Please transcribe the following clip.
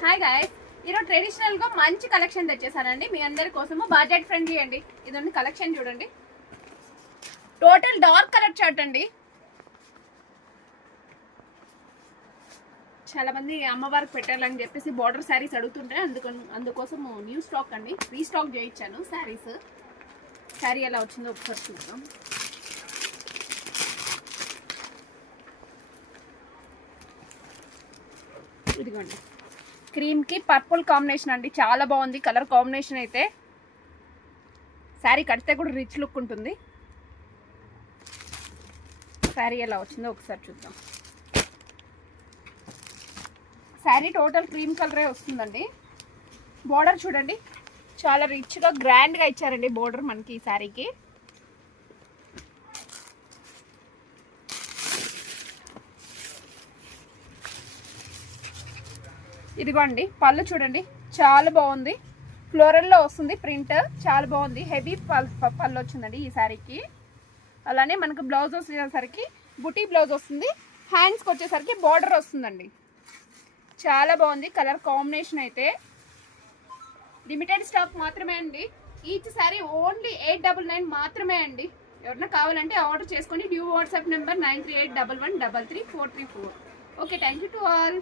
Hi guys, ఈరోజు traditional గా మంచి కలెక్షన్ తెచ్చేసానండి మీ అందరి కోసము. బడ్జెట్ ఫ్రెండ్లీ అండి. ఇదండి కలెక్షన్ చూడండి. టోటల్ డార్క్ కలర్ చార్ట్ అండి. చాలా మంది అమ్మవారికి పెట్టాలని చెప్పేసి బార్డర్ శారీస్ అడుగుతుంటే అందుకోసం న్యూ స్టాక్ అండి, రీస్టాక్ చేయించాను శారీస్. శారీ ఎలా వచ్చిందో ఒకసారి చూద్దాం. ఇదిగోండి, క్రీమ్ కి పర్పుల్ కాంబినేషన్ అండి, చాలా బాగుంది కలర్ కాంబినేషన్ అయితే. శారీ కడితే కూడా రిచ్ లుక్ ఉంటుంది. శారీ ఎలా వచ్చిందో ఒకసారి చూద్దాం. శారీ టోటల్ క్రీమ్ కలరే వస్తుందండి. బోర్డర్ చూడండి, చాలా రిచ్గా గ్రాండ్గా ఇచ్చారండి బోర్డర్ మనకి ఈ శారీకి. ఇదిగోండి పళ్ళు చూడండి, చాలా బాగుంది. ఫ్లోరల్లో వస్తుంది ప్రింట్, చాలా బాగుంది. హెవీ పళ్ళు వచ్చిందండి ఈ శారీకి. అలానే మనకు బ్లౌజ్ వచ్చేసరికి బుటీ బ్లౌజ్ వస్తుంది. హ్యాండ్స్కి వచ్చేసరికి బార్డర్ వస్తుందండి. చాలా బాగుంది కలర్ కాంబినేషన్ అయితే. లిమిటెడ్ స్టాక్ మాత్రమే అండి. ఈచ్ శారీ ఓన్లీ 899 మాత్రమే అండి. ఎవరైనా కావాలంటే ఆర్డర్ చేసుకోండి. Due WhatsApp number 9381133434. Okay, thank you to all.